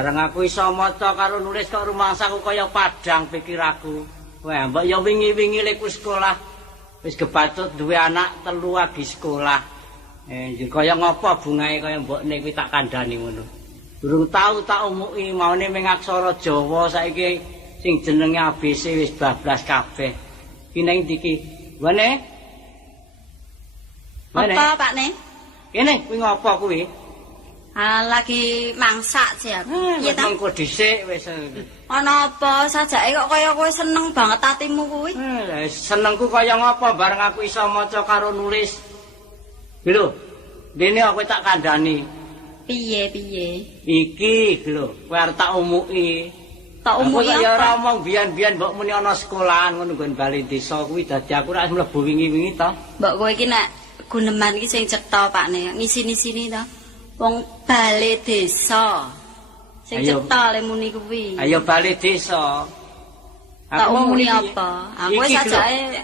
bareng aku iso maca karo nulis kok rumangsaku kaya padang pikir aku. Wah, mbok ya wingi-wingi lek sekolah wis kebatut duwe anak 3 lagi sekolah. Kaya ngopo bungae kaya mbokne kuwi tak kandhani ngono. Durung tau tak umuki maune ming aksara Jawa saiki sing jenenge ABC wis bablas kabeh. Ki nang ndi ki? Wene? Apa, Pak Ne? Kene kuwi ngopo kuwi? Lagi mangsak sih aku. Iya ta? Mengko dhisik wis. Ana apa sajake kok kaya kowe seneng banget atimu kuwi? Senengku kaya ngapa bareng aku iso maca karo nulis. Lho, dene aku tak kandhani. Piye? Iki lho, kowe arep tak umuki. Tak umuki apa? Ya ora apa? omong biyen-biyen mbok muni ana sekolahan ngono nggon bali desa kuwi dadi aku ora mlebu wingi-wingi to. Mbok kowe iki nek guneman iki sing cetha Pak Ne, ngisi-sini to. Wong bali desa. Sing cetha le muni kuwi. Ayo bali desa. Tak umuni apa? Aku wis sajake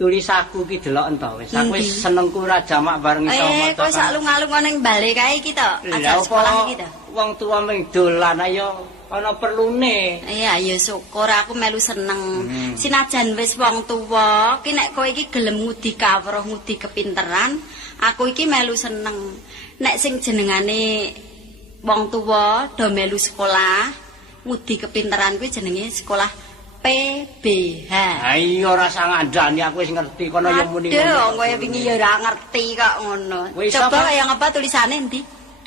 tulis aku ki delok ento wis aku wis senengku ora jamak bareng iso maca. Kowe sak lunga-lunga ning bali kae iki to, ajar sekolah iki to. Wong tuwa ming dolan ayo ana perlune. Iya, ya syukur aku melu seneng. Sinajan wis wong tuwa, ki nek kowe iki gelem ngudi kawruh, ngudi kepinteran, aku iki melu seneng. Nek sing jenengane wong tuwa do melu sekolah, ngudi kepinteran kuwi jenenge sekolah PBH. Ayo rasa ngandani aku wis ngerti kono ya muni ngono. Aduh, kowe wingi ya ora ngerti kok ngono. Coba kaya ngapa tulisane endi?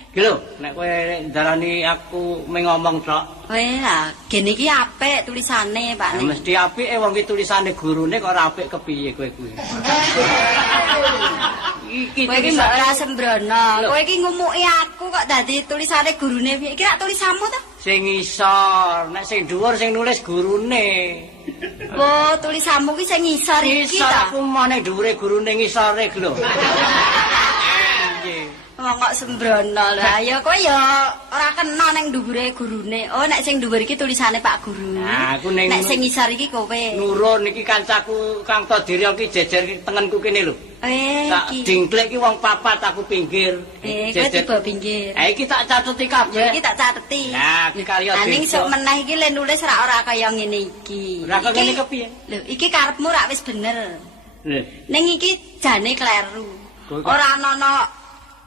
Ki lho, nek kowe ndarani aku ngomong tok. Lah, gene iki apik tulisane, Pak Ne. Mesti apike wong ki tulisane gurune kok ora apik kepiye kowe kuwi. Iki kowe iki mbok ora sembrono. Kowe iki ngumuki aku kok dadi tulisane gurune piye? Iki rak tulisanmu to? Sing ngisor, nek sing dhuwur sing nulis gurune. Oh, tulisanmu ki sing ngisor iki to? Ngisor aku mah ning dhuwure gurune ngisore lho. Wong kok sembrono lho. Ya kowe ya ora kena ning dhuwure gurune. Oh, nek sing dhuwur iki tulisane Pak Guru. Nah, aku ning nek sing ngisor iki kowe. Nurun iki kancaku Kang Todiri iki jejer tengenku kene lho. Sak dingklek iki wong 4 aku pinggir. Kowe tiba pinggir. Iki tak cateti kabeh. Iki tak cateti. Nah, iki karya desa. Ning sok meneh iki le nulis ora kaya ngene iki. Ora kaya ngene kepiye? Lho, iki karepmu rak wis bener. Lho. Ning iki jane kleru. Ora ana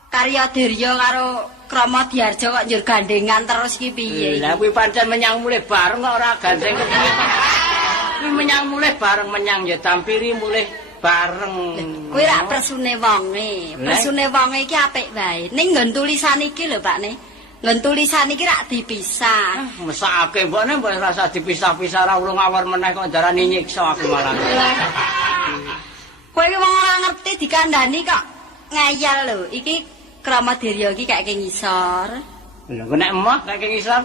karya Dirya karo Krama Diarjo kok njur gandengan terus iki piye? Lah kuwi pancen menyang mulih bareng kok ora gandeng kepiye. Kuwi menyang mulih bareng menyang ya dampiri mulih bareng. Kuwi rak persune wonge. Persune wonge iki apik wae. Ning nggon tulisan iki lho, Pak Ne. Nggon tulisan iki rak dipisah. Mesake mbokne mbok rasa dipisah-pisah ora urung awar meneh kok darani nyiksa aku malah. Kowe iki wong ora ngerti dikandani kok ngayal lho. Iki Krama Dirya iki kaya ngisor. Lha kok nek emah kaya ngisor.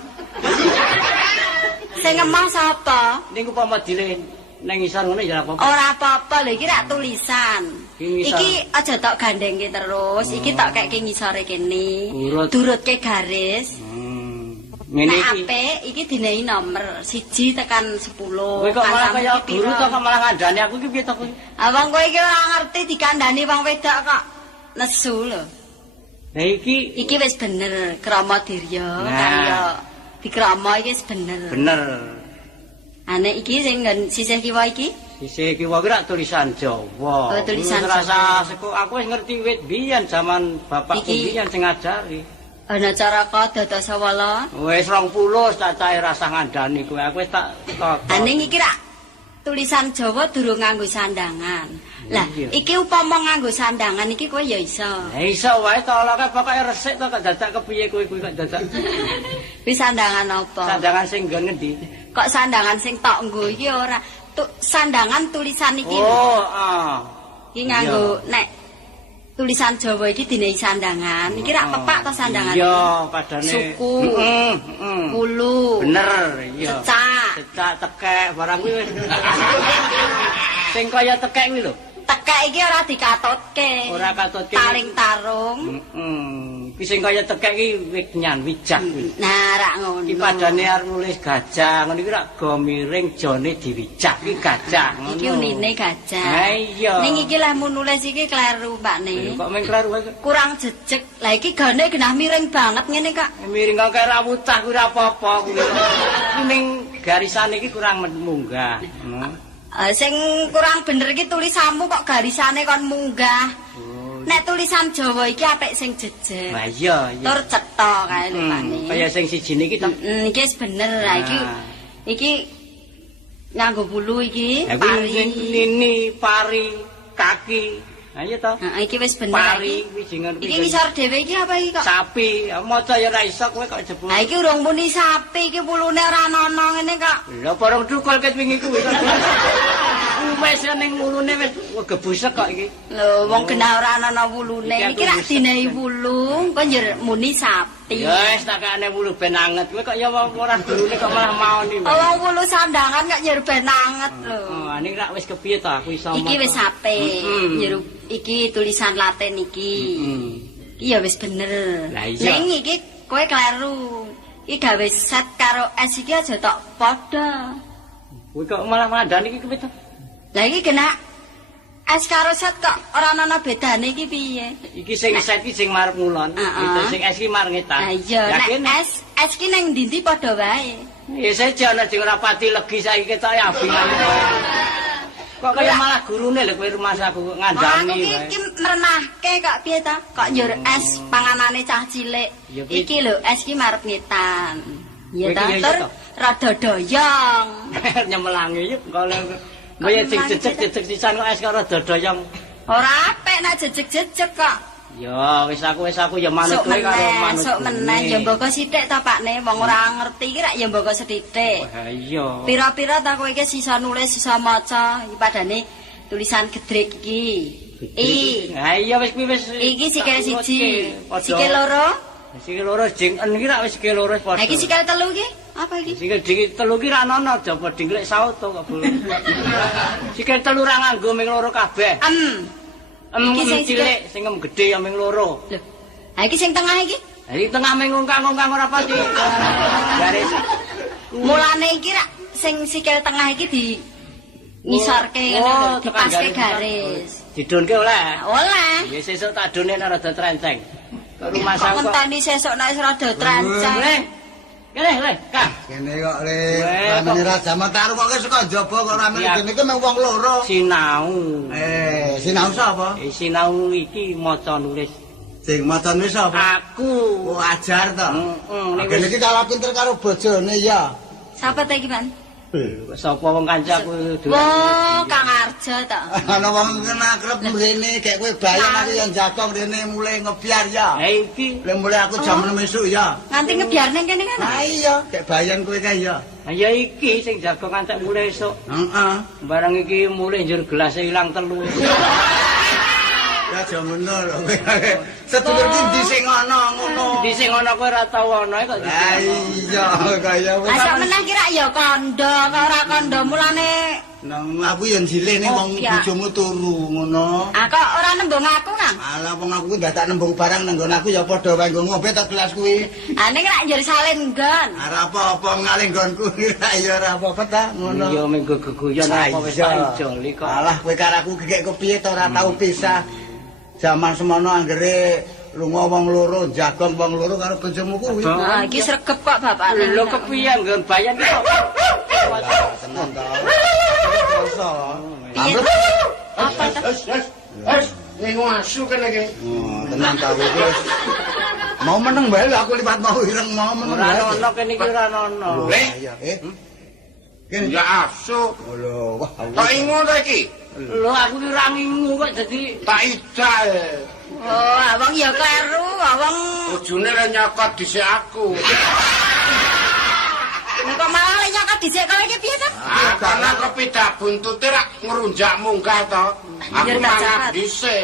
Sing emah sapa? Ning upama dileh nang ngisor ngono ya ora apa-apa. Ora apa-apa lho iki rak tulisan. Iki aja tok gandengke terus, iki tok kaya ngisore kene. Durutke garis. Ngene iki. Apik iki dinehi nomor 1 tekan 10. Kowe kok malah kaya guru to kok malah ngandani aku iki piye to kowe? Wong kowe iki ora ngerti dikandani wong wedok kok nesu lho. Lah iki wis bener Krama Dirya kaya dikrama iki wis bener. Bener. Ane iki sing sisih kiwa iki? Sisih kiwa ki rak tulisan Jawa. Oh, tulisan Jawa. Aku wis ngerti wit biyen zaman bapakku biyen sing ngajari. Ana caraka Dadasawala. Wis 20 cacahe rasa ngandani kowe. Aku wis tak Ane iki rak tulisan Jawa durung nganggo sandangan. Lah, iki upama nganggo sandangan iki kowe ya iso. Ya iso wae to, lha pokoke resik to kok dadak kepiye kowe kok dadak. Wis sandangan apa? Sandangan sing nggon ngendi? Kok sandangan sing tok nggo iki ora. Sandangan tulisan iki. Oh, Iki nganggo nek tulisan Jawa iki dinehi sandangan. Iki rak pepak to sandangan. Iya, padane. Suku. Ulu. Bener, iya. Cecak. Cecak tekek barang kuwi wis. Sing kaya tekek kuwi lho. tekek iki ora dikatutke. Ora katutke. Taling tarung. Iki sing kaya tekek iki wignan wijak. Nah, rak ngono. Iki padane arep nulis gajah, ngono iki rak go miring jone diwijak iki gajah ngono. Iki unine gajah. Ha iya. Ning iki lemu nulis iki kleru, Pakne. Kok meng kleru wae. Kurang jejeg. Lah iki gane genah miring banget ngene, Kak. Miring kok kaya rawutah kuwi ora apa-apa kuwi. Iki ning garisane iki kurang munggah. Sing kurang bener iki tulisanmu kok garisane kon munggah. Nek tulisan Jawa iki apik sing jejeg. Lah iya, iya. Tur cetha kae lho, Pakne. Kaya sing sijine iki to. Iki wis bener. Lah iki nganggo bulu iki, pari. Nini, pari, kaki. Nah iya to. Heeh, iki wis bener Pari, iki. wijingan Iki ngisor dhewe iki apa iki kok? sapi. Maca ya ora iso kowe kok jebul. Lah iki urung muni sapi, iki pulune ora ana ngene kok. Lah bareng dukul ket wingi kuwi. Wis ning mulune wis gebusek kok iki. Lho, wong genah ora ana wulune. Iki rak dinehi wulu, kok njer muni sapi. Ya wis takane wulu ben anget. Kowe kok ya ora durune kok malah maoni. Wong wulu sandangan kok njer ben anget lho. Oh, ning rak wis kepiye to aku iso. Iki wis apik. Njer iki tulisan Latin iki. Iki ya wis bener. Lah iya. Ning iki kowe kleru. Iki gawe set karo S iki aja tok padha. Kowe kok malah mandani iki kepiye to? Lah iki kena es karo set kok ora ana bedane iki piye? Iki sing set iki sing marep ngulon, itu sing es iki marep ngetan. Lah iya, nek es ki ning ndi-ndi padha wae. Ya seja ana sing ora pati legi saiki ketok ya abingan. Kok kaya malah gurune lho kowe rumah saku ngandani wae. Aku iki merenahke kok piye ta? Kok njur es panganane cah cilik. Iki lho es ki marep ngetan. Iya ta, tur rada doyong. Nyemelangi yuk kalau Mbaya sing jejeg-jejeg sisan kok es karo dodoyong. Ora apik nek jejeg-jejeg kok. Ya wis aku ya manut kowe karo manut. Sok meneh ya mboko sithik to Pakne, wong ora ngerti iki rak ya mboko sithik. Ha iya. Pira-pira ta kowe iki sisa nulis sisa maca, iki padane tulisan gedrek iki. Ha iya wis Iki sikil siji, sikil loro. Sikil loro jengen iki rak wis sikil loro padha. Iki sikil telu iki. Apa iki? Sikil telu ki ra ono jaba dinglek sauto kok bulu. Sikil telu ra nganggo ming loro kabeh. Iki sing cilik, sing gedhe ya ming loro. Lho. Ha iki sing tengah iki? Ha iki tengah ming ungkang-ungkang ora pati. Garis. Mulane iki rak sing sikil tengah iki di ngisorke ngene lho, dipaske garis. Didunke oleh. Oleh. Ya sesuk tak dune nek rada trenceng. Kok rumah Kok saku. ngenteni sesuk nek rada trenceng. Kene, Kang. Kene kok le, ramene Raja Mataru kok saka njaba kok ramene dene iki mung wong loro. Sinau. Sinau sapa? Sinau iki maca nulis. Sing maca nulis sapa? Aku. Oh, ajar to. Heeh. Kene iki kalah pinter karo bojone ya. Sapa ta iki, Man? Sapa wong kancaku dulu. Oh, Kang Arjo to. Ana wong kena akrep mrene gek kowe bayang aku yang jagong rene mulai ngebiar ya. Ha iki. Le mulai aku jam 6 esuk ya. Nganti ngebiar ning kene kan. Ha iya, gek bayang kowe kae ya. Ha ya iki sing jago kantek mulai esuk. Heeh. Barang iki mulai njur gelas ilang telu. Ya jamono lho kowe. Sedulur ki ndi sing ana ngono. Di sing ana kowe ora tau ana kok. Ha iya kaya wis. Asal meneh kira ya kandha, kok ora kandha mulane. Nang aku yang jilih nih wong bojomu turu ngono. Ah kok ora nembung aku, Kang? Alah wong aku ndak tak nembung barang nang nggon aku ya padha wae nggo ngombe tak gelas kuwi. Ah ning rak njur salin nggon. Ora apa-apa ngalih nggonku rak ya ora apa-apa ta ngono. Iya menggo geguyon apa wis tak joli kok. Alah kowe karo aku gegek kepiye to ora tau pisah. Zaman semono anggere lunga wong loro, jagong wong loro karo bojomu kuwi. Ah iki sregep kok bapakne. Lho kepiye nggon bayan iki kok. Tenan to. Piye? Apa ta? Ning asu kene iki. Oh, tenan ta wis. Mau meneng bae lho aku lipat mau ireng mau meneng. Ora ono kene iki ora ono. Iya, Kene Ya asu. lho, wah. Tak ingon ta iki? Lho aku ki ora ngingu kok dadi Tak ijal. Oh, abang ya kleru, abang. Bojone ra nyokot dhisik aku. Kok malah lek nyokot dhisik kowe iki piye ta? Ah, karena kepidak buntute rak ngerunjak munggah to. Aku Biar gak mangap cepet. dhisik.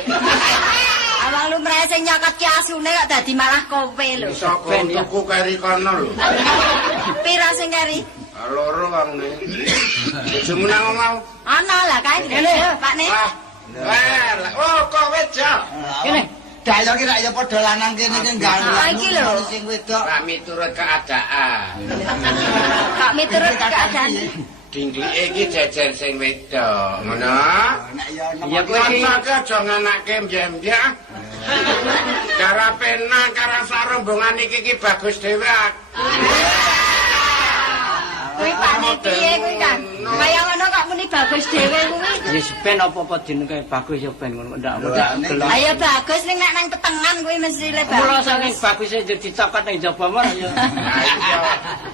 Abang lumrah sing nyokot ki asune kok dadi malah kowe lho. Iso tuku keri kono lho. Pira sing kari? Loro wong ne. Bojomu nang omah. Ana lah kae. Lho, Pak Ne. Ah, Well, oh kowe Jok. Kene. Dayo ki rak ya padha lanang kene ki Ah, iki lho. sing wedok. Pak miturut keadaan. Kak miturut keadaan. Dinglike iki jejer sing wedok, ngono. Nek ya Ya kowe iki Kansake aja nganake mbyak-mbyak. Cara penak karo sarombongan iki bagus dhewe. Kuwi pakne piye kuwi kan? Kaya ngono kok muni bagus dhewe kuwi. ya ben apa-apa dineke bagus ya ben ngono ndak gelem. Ayo bagus ning nek nang petengan kuwi mesti le Kula bagus. saking bagus e dicokot ning jaba mar ya. Ayo.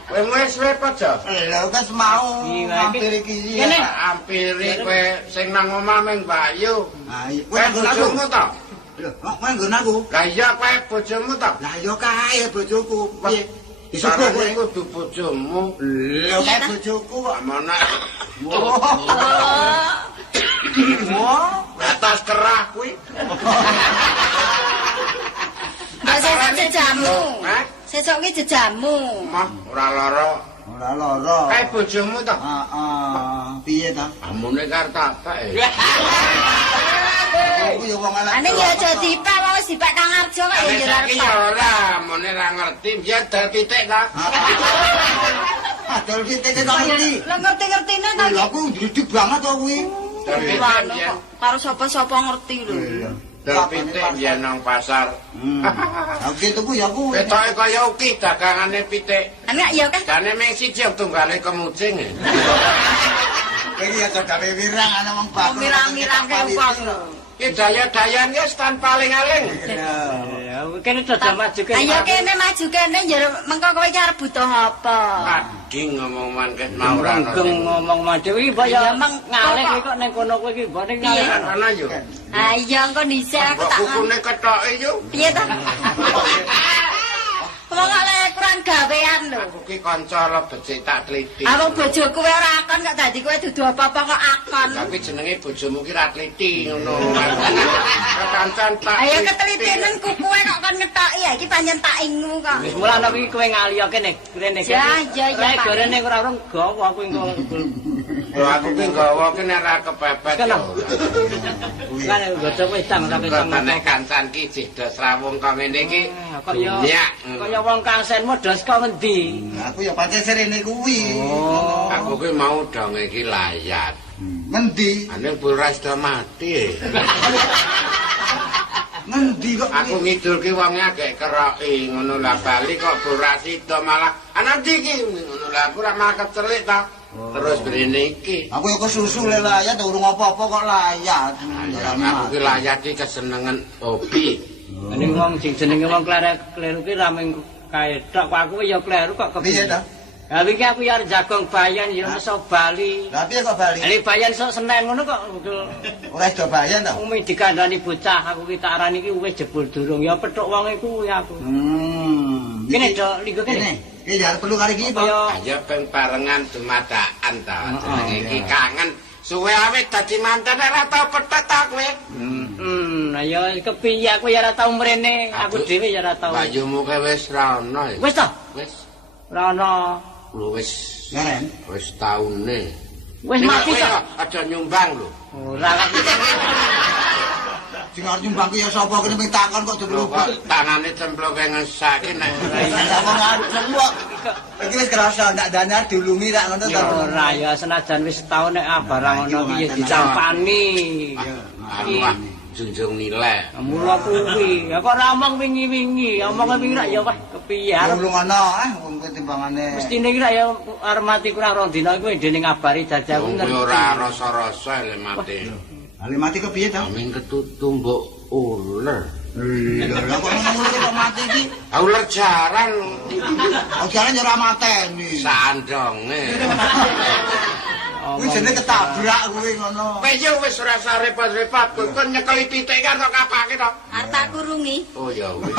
Kowe wis apa, Jok? Lha wis mau Iya, mampir iki. Kene. Ampiri kowe sing nang omah meng Bayu. Ah, iya. Kowe bojomu to? Lho, kok nggon aku? Lah iya kowe bojomu to? Lah ya kae bojoku. Piye? Iso Sarane kowe. kudu bojomu. Lho kae bojoku kok. Amana Wah. atas kerah kuwi. Kok sesuk jejamu. Hah? Sesuk ki jejamu. Mah ora lara. Ora lara. Kae bojomu to? Heeh. Piye ta? Amune kartabak e. Aku ya wong elek. Ane ya aja dipak wae wis dipak Kang Arjo kok ya Nek njelar saiki ya ora, amune ra ngerti, biyen dal pitik ta. Adol pitik kok ngerti. Lah ngerti-ngertine to Lha iki. aku ndredeg banget kok kuwi. Dal pitik Wano biyen. kok karo sapa-sapa ngerti lho. Dal pitik biyen nang pasar. Aku tuku ya aku. Petoke kaya uki dagangane pitik. Ane ya kan. Jane mung siji tunggale kemucing. Iki ya gawe wirang ana wong bagus. Mirang-mirang ke wong lho. Ki daya-dayan wis tanpa aling-aling. Ya kene dadi maju kene. Ayo kene maju kene ya mengko kowe iki arep butuh apa? Ading ngomong mangket mau ora ono. Geng ngomong maju iki mbok Ya, ya Mang, ngalih kok. iki kok ning kono kowe iki mbok ning Piye? ngalih. Ana yo. Ah iya engko dhisik aku Kok tak kukune kethoke yo. piye to? Wong oleh kurang gawean lho. Aku ki kanca lo becik tak tliti. Aku bojoku kowe ora akon kok dadi kowe dudu apa-apa kok akon. Tapi jenenge bojomu ki ra tliti ngono. Kancan tak. Ayo ketelitinan kukuwe kok kon ngetoki ya iki pancen tak ingu kok. Wis mulane iki kowe ngaliyo kene kene kene. Ya, ya, ya, Kae Pak. gorene ora urung gawa kuwi engko. Lho aku ki nggawa ki nek ra kepepet. Kenapa? yo. Kan godhok wedang ra Kok nek kancan ki jeda srawung kok ngene iki. Kaya Nyak. kaya wong kansenmu dos kok ngendi? Aku ya pancen serene kuwi. Oh. Aku ki mau donge iki layat. Ngendi? Ane pura sudah mati. Ngendi kok Aku ngidul ki wonge agek keroki ngono lah bali kok pura sida malah ana ndi iki ngono lah aku ora malah kecelik ta. Terus brene iki. Aku ya kesusu le layat urung apa-apa kok layat. Aku ki layat iki kesenengan hobi. Ning wong sing jenenge wong kleru ki ra mung kae tok kok aku ya kleru kok Piye ta? Ha iki aku ya arep jagong bayan ya iso Bali. Lah piye kok bali? Ali bayan sok Senen ngono kok Ora do bayan ta? umi dikandani bocah aku ki tak arani iki wis jebul durung ya petuk wonge kuwi aku. Kene dok linggo kene. Iki ya perlu kari iki, Pak. Kaya Ayo peng barengan dumadakan ta. Jenenge iki kangen. Suwe awet dadi manten ora tau petet ta kowe. ya kepiye aku ya ora tau mrene, aku Aduh, dhewe ya ora tau. Bayumu ke wis ra ono ya. Wis to? Wis. Ora ono. Lho wis Ngaren. wis taune. Wis mati Kowe kok. aja nyumbang lho. Ora aku. Sing arep nyumbang ki ya sapa kene ping takon kok Lho dulu. kok tangane cemploke ngesake nek. Sapa ngadem kok. Iki wis kerasa ndak danyar diulungi rak ngono Ya ta. ora ya senajan wis tau nek barang ngono piye dicampani. Anu ah junjung nilai. Mula kuwi, ya kok ora omong wingi-wingi, omong wingi rak ya wah kepiye Ya arep ulung ana wong kuwi timbangane. mestine iki rak ya arep mati kurang rong dina kuwi dene ngabari jajah Wong kuwi kuwi ora rasa-rasa le mati. Ali mati kepiye ta? Amin ketutumbuk uler. Lha kok ngono kok mati iki? Uler jaran Oh jalan ya ora mateni. sandonge. Kuwi jenenge ketabrak kuwi ngono. Kowe yo wis ora usah repot-repot, kowe kon nyekeli pitik kan kok kapake to. Arep tak kurungi. Oh ya wis.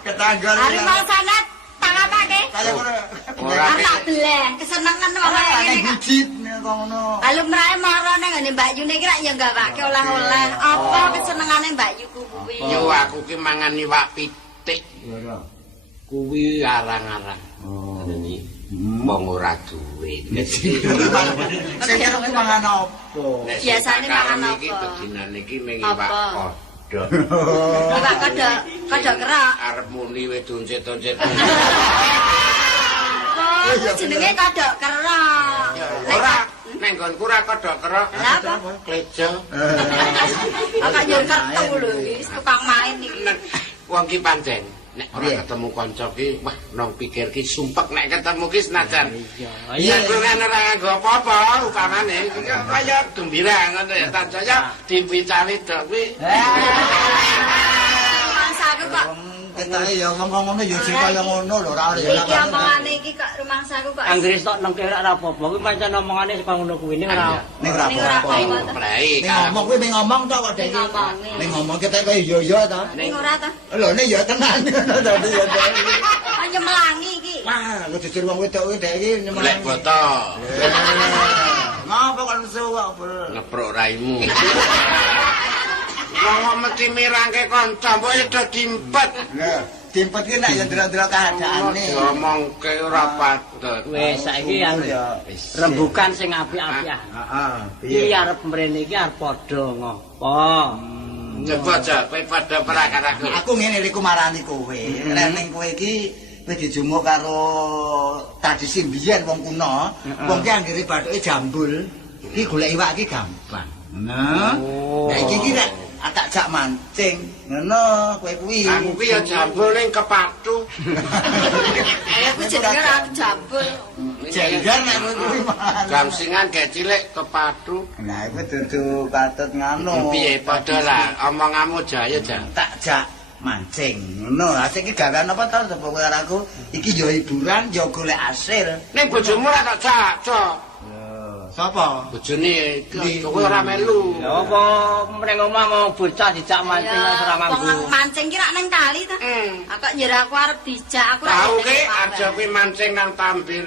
Ketanggal. Hari mau sanat tak apake? Kaya ngono. Ora Arep tak beleh, kesenengan wong Ora ngene kok. bujit kok ngono. Lalu merae mara nang ngene Mbak Yu niki rak ya gawake oleh-oleh. Apa kesenengane Mbak Yu kuwi? Yo aku ki mangan iwak pitik. Kuwi arang-arang. Oh. wong ora duwe. Sing karo ki mangan apa? Biasane mangan Iki apa? bedinan iki ming iwak kodhok. Iwak kodhok kerak. Arep muni wis doncet-doncet. Oh, jenenge kodhok kerak. Ora, ning nggonku ora kodhok kerok. Lah apa? Klejo. Kakak yo kertu lho, wis tukang main iki. Wong ki pancen nek ora ketemu kanca ki, wah nang pikir ki sumpek nek ketemu ki senajan. Iya, kan ora nganggo apa-apa upamane kaya gembira ngono ya tancaya dipicali tok kuwi. Rumangsaku kok Ketake ya ngomong ngono ya sing kaya ngono lho ora iki omongane iki kok rumangsaku kok Anggere tok nang kira ora apa-apa kuwi pancen omongane saka ngono kuwi ning ora. ning ora apa-apa. Plei Ning ngomong kuwi ning ngomong tok kok dek. Ning ngomong kita kaya yo to. ning ora to. Lho ning ya tenan ngono dadi ya. Ayo melangi iki. Wah, kok jujur wong wedok kuwi dek iki golek nyemelang. boto. Ngapa kok suwak, Bro? Ngeprok raimu. Wong mesti mirangke kanca, mbok do dimpet. Lah, dimpet ki nek ya ndelok-ndelok keadaane. Ngomongke ora patut. Wis saiki rembukan sing apik-apik. Heeh, Iki arep mrene iki arep padha ngopo. Coba aja kowe padha perakan aku. Aku ngene iku marani kowe. Nek ning kowe iki kowe dijumuk karo tradisi mbiyen wong kuno, wong ki anggere bathuke jambul, iki golek iwak iki gampang. Nah, nah iki ki nek tak jak mancing, ngono kowe kuwi. Aku ki ya jambul ning kepatu. Ayo ku jenenge ra jambul. Jenggar nek kowe kuwi man. Gamsingan gek cilik kepatu. Nah, iku dudu patut ngono. Piye padha lah omonganmu jaya jan. Tak jak mancing. Ngono, asik iki gawean apa to sapa kowe karo aku? Iki ya hiburan, ya golek hasil. Ning bojomu ora tak cak. Sapa? Bojone kowe ora melu. Ya apa mrene omah mau bocah dijak mancing wis ora Wong nganggo. mancing ki rak ning kali ta. Kok nyer aku arep dijak aku Tahu ki aja kuwi mancing nang Tambir.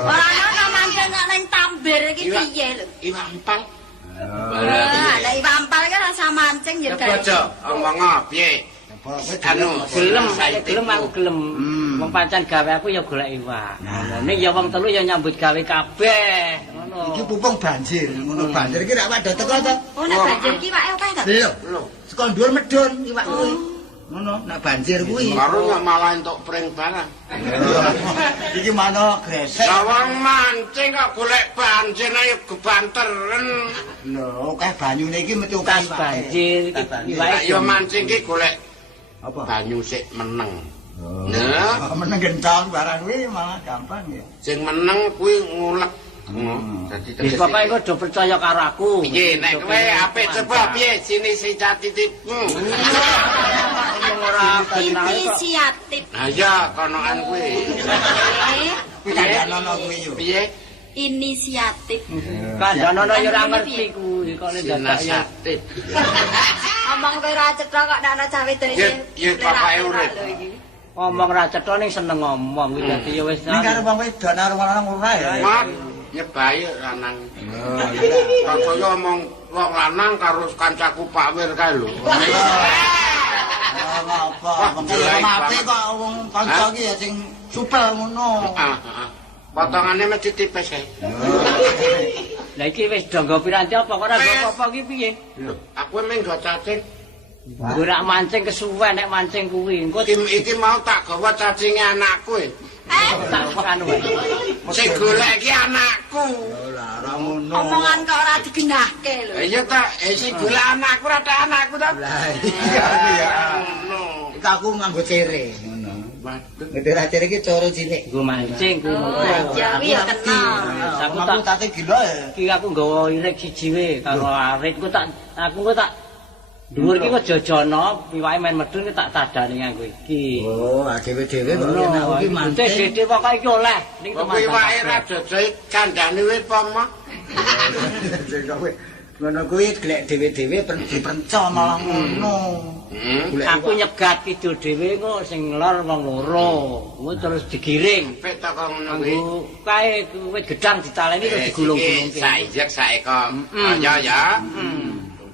Ora ana mancing ning Tambir iki piye lho. Iwak empal. Lah iwak ampal ki rasa mancing nyer Coba aja omong piye? Anu Gelem saiki gelem aku gelem. Wong pancen gawe aku ya golek iwak. Ngono. Ning ya wong telu ya nyambut gawe kabeh. Ngono. Iki pupung banjir, ngono banjir iki rak padha teko to. Oh nek banjir ki iwake akeh ta. Lho, saka dhuwur medhun iwak kuwi. Ngono, nek banjir kuwi. karo nggak malah entuk pring barang. Iki mana gresek. Lawang mancing kok golek banjir ayo gebanteren. Lho, akeh banyune iki metu Kas banjir iki iwake Ayo mancing ki golek apa? banyu sik meneng. Nah, Meneng gentong barang kuwi malah gampang ya. sing meneng kuwi ngulek. Dadi wis pokoke kok do percaya karo aku. piye nek kowe apik coba piye sini si catitipmu. Ora kenal kok. Inisiatif. Ha ya konoan kuwi. Kandhanono kuwi yo. Piye? Inisiatif. Kandhanono ya ora ngerti kuwi kok nek dadak ya. Sinasiatif. Omong kowe ra cetha kok nek ana cah wedok iki. Ya bapake urip. Ngomong ra cetha ning seneng ngomong kuwi dadi ya wis. Ning karo wong wedok karo lanang ora ya. Mat nyebai lanang. Kaya omong wong lanang karo kancaku Pak Wir kae lho. Apa? Mengko apik kok wong kanca iki ya sing supel ngono. Potongane mesti tipis kae. Lah iki wis do nggo piranti apa kok ora nggo apa iki piye? Aku mung nggo cacing. Ora mancing kesuwen nek mancing kuwi. Engko Iki mau tak gawa cacinge anakku. tak anu wae. Sing golek iki anakku. Lah ora ngono. Omongan kok ora digenahke lho. Iya ta, sing golek anakku ora tak anakku ta. Lah iya aku ya. Ngono. Iki aku nganggo cere ngono. Waduh. Ngetera cere iki coro cilik. Nggo mancing kuwi. Ya kuwi ya kenal. Aku Aku tak tate gila ya. iki aku nggawa irik siji wae karo arit ku tak dhuwur iki kok jojono iwake men medhun ki tak tadani nganggo iki. Oh, dhewe-dhewe kok enak Ngono, iki iki manting. gede pokoke iki oleh ning Kok iwake ra dodol kandhane wis pomo. Ngono kuwi golek dhewe-dhewe dipenco malah ngono. Aku nyegat kidul dhewe kok sing lor wong loro. Kuwi terus digiring. Pek tak ngono kuwi. Anggo kae wit gedang ditaleni terus digulung-gulungke. Sainjek saeko. Ya ya.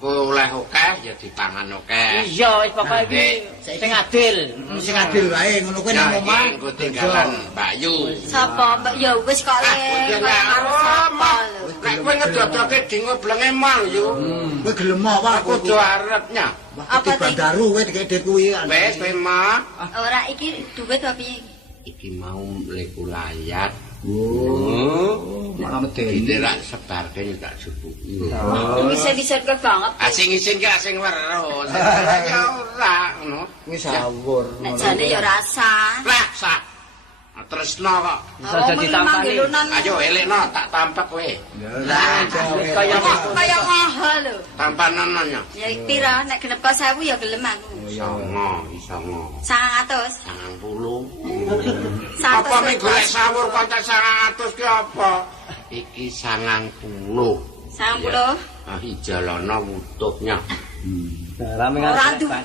kowe oleh akeh ya dipangan akeh. Iya, wis pokoke iki sing adil. Sing adil wae ngono kuwi nang omah. Engko tinggalan Mbak Yu. Sapa Mbak ya wis kok le karo sapa lho. Nek kowe ngedodoke dingo blenge mal yo. Kowe gelem apa Aku do arepnya. Apa di bandaru kowe dikek kuwi. Wes kowe mah. Ora iki duit apa piye? Iki mau leku layar. Mak medeni. Diterak sebarke tak jupuki. Bisa-bisa ke banget. Asing isin ki asing weruh. Ya ora ngono. Kuwi sawur. Nek jane ya rasa. Lah sah. Tresno kok. Bisa jadi tampani. Ayo elekno tak tampak kowe. Lah Kaya kaya ngoho lho. Tampanannya. Ya pira nek genep 1000 ya gelem aku. Iso ngo. 100. 90. 100. Apa mek golek sawur kontak 100 ki apa? Iki 90. 90. Ah ijalono wutuhnya. rame Ora duwe.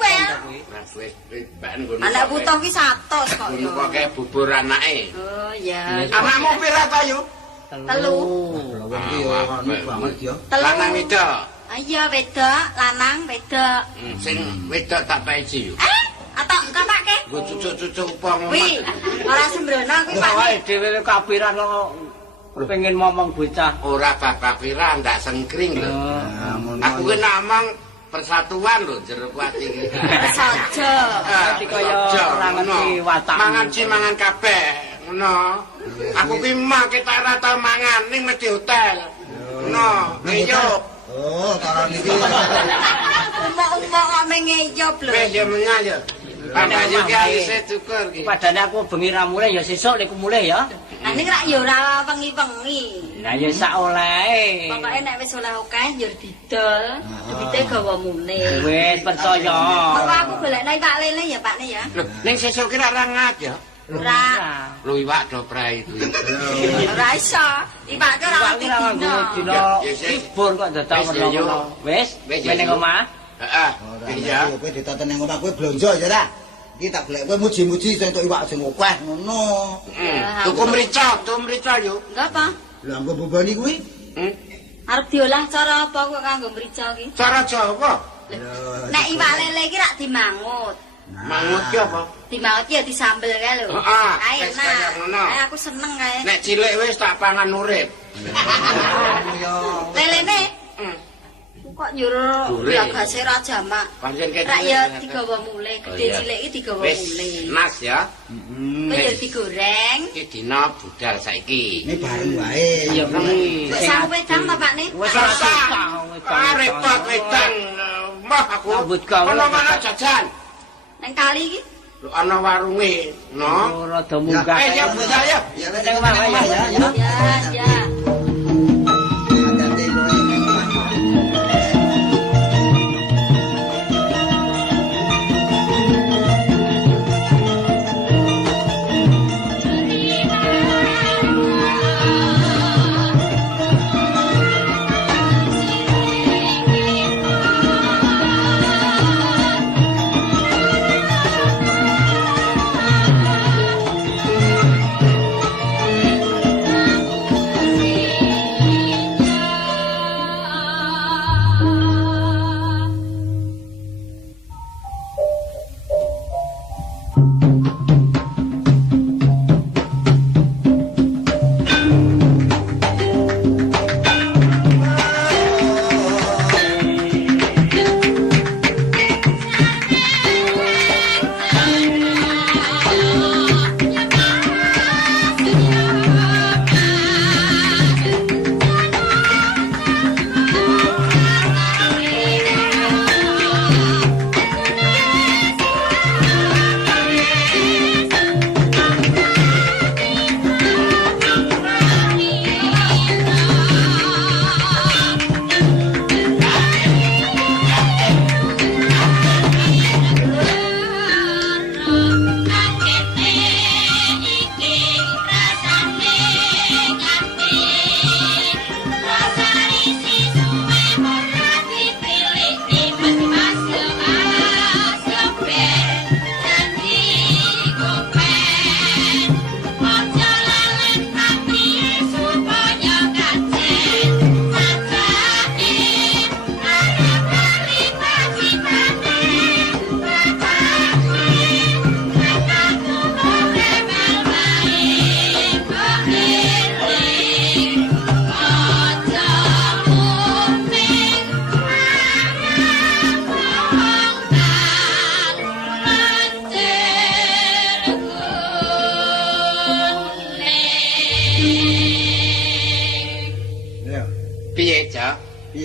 Wis ben ngono. Anak butuh ki 100 kok Ngono ya. kok kayak bubur anake. Oh ya. Anakmu pira ta yu? Telu. Iki yo anu banget ya. Lanang wedok. Iya wedok, lanang wedok. Sing wedok tak paiji yu. Atok kapake. Nggo cucuk-cucuk upang. Wi, ora sembrono kuwi Pak. Wae dhewe kapiran kok pengen ngomong bocah. Ora bapak pira ndak sengkring lho. Aku ki namang persatuan lho jero ati iki. Saja. Dadi kaya ora ngerti watak. Mangan ci mangan kabeh, ngono. Aku ki mah kita ora tau mangan ning mesti hotel. Ngono, ayo. Oh, karo niki. Umok-umok kok mengeyop lho. Wis ya menyang ya. Bapak yo ki ayise cukur ki. Padane aku bengi ra mulih ya sesuk lek mulih ya. Nah ning rak ya ora wengi-wengi. Lah ya sak olehe. Pokoke nek wis oleh akeh ya didol, duwite gawa mune. Wis percaya. Kok aku golekno iwak lele ya Pakne ya. Lho, ning sesuk ki ra ngat ya. Ora. Lho iwak do prai kuwi. Ora iso. Iwak ki ora ngerti dino. Dino libur kok dadak menawa. Wis, meneng omah. Heeh. Iya. Kowe ditoten nang omah kowe blonjo ya ta. Iki tak golek kowe muji-muji sing entuk iwak sing akeh ngono. Tuku mrica yo. Enggak apa? Lha anggo boboni kuwi? Arep diolah cara apa kok kanggo mrica ki? Cara Jawa. Nek iwak lele ki rak dimangut. Mangut ki apa? Dimangut ya disambel kae lho. Heeh, Ayo wis kaya ngono. aku seneng kae. Nek cilik wis tak pangan urip. Lelene kok nyuruh Dure. ya gase ra jamak. Pancen kaya Rak ya digawa mulih, gedhe cilik iki digawa wis mulih. nas ya. Kok ya digoreng. Iki dina budal saiki. Ini bareng wae. Ya kuwi. Wis sampe wedang ta Pakne? Wis Ora ora sah. Repot wedang. Mah aku. Sambut gawe. Ana mana jajan? Nang kali iki. Lho ana warunge, no. Rada munggah. Ya budal ya. Ya wis Nang omah ya. Ya, ya. hati-hati kowe nang omah. Sing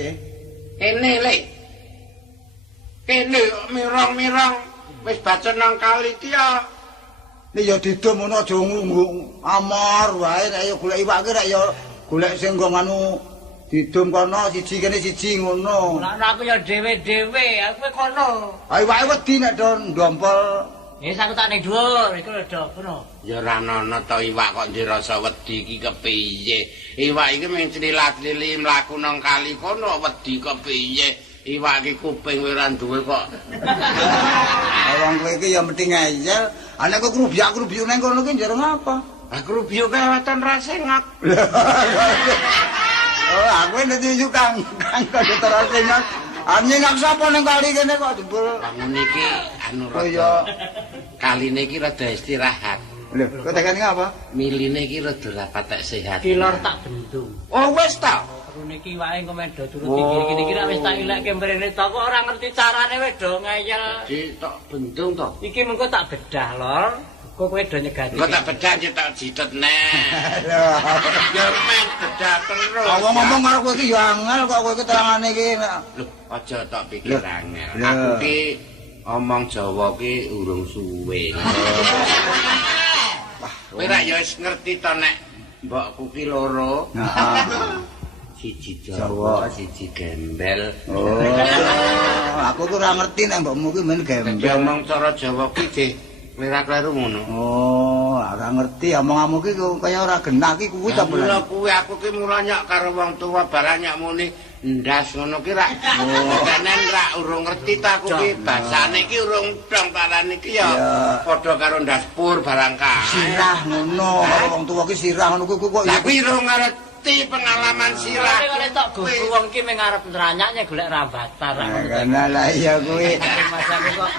piye? Kene le. Kene mirong-mirong wis bacot nang kali ki ya. Nek ya didum ngono aja amor wae nek ya golek iwak ki rek ya golek sing nggo anu didum kono siji kene siji ngono. Lah aku ya dhewe-dhewe, aku kono. Ha iwake wedi nek do ndompol. Wis aku tak ning dhuwur, iku lho do kono. Ya ora ana to iwak kok dirasa wedi iki kepiye. Iwak iki mung clilat-lili mlaku nang kali kono wedi kepiye. Iwak iki kuping ora duwe kok. Wong kowe iki ya mesti ngeyel. Ana kok krubyak-krubyak nang kono ki njareng apa? Lah krubyak kewatan rasengak. Oh, aku nek tunjuk kang kaya rasengak. Anyenak sapa nang kali kene kok jebul. Bangun iki anu Oh iya. kaline iki rada istirahat. Lho, kok tekan apa? Miline iki rada ra patek sehat. Kilor tak bendung. Oh wis ta. Rune iki wae komedo turuti kiri-kiri kira wis tak ilekke mrene to kok ora ngerti carane wis do ngeyel. Di tok bendung to. Iki mengko tak bedah lor. Kok kowe do nyegati. Kok tak bedah tak jitet neh. Lho. Ya men bedah terus. Awak ngomong karo kowe iki ya angel kok kowe iki terangane iki. Lho, aja tak pikir angel. Lho. Aku ki omong Jawa ki urung suwe. Kowe ra ya wis ngerti to nek mbokku ki loro. Heeh. Siji Jawa, siji gembel. Oh, aku ku ora ngerti nek mbokmu ki men gembel. Nek omong cara Jawa ki nggih kleru ngono. Oh, ora ngerti omonganmu ki kaya ora genah ki kuwi ta Mula kuwi aku ki mula nyok karo wong tuwa barang nyok muni ndas ngono ki ra. Kenen ra urung ngerti ta aku ki basane ki urung dong parane ki ya padha karo ndas pur barang kae. sirah ngono karo wong tuwa ki sirah ngono kuwi kok Lah kuwi urung ngerti pengalaman sirah. Nek tok gugu wong ki mung arep neranyaknya golek rambatar. Karena lah iya kuwi. Masaku kok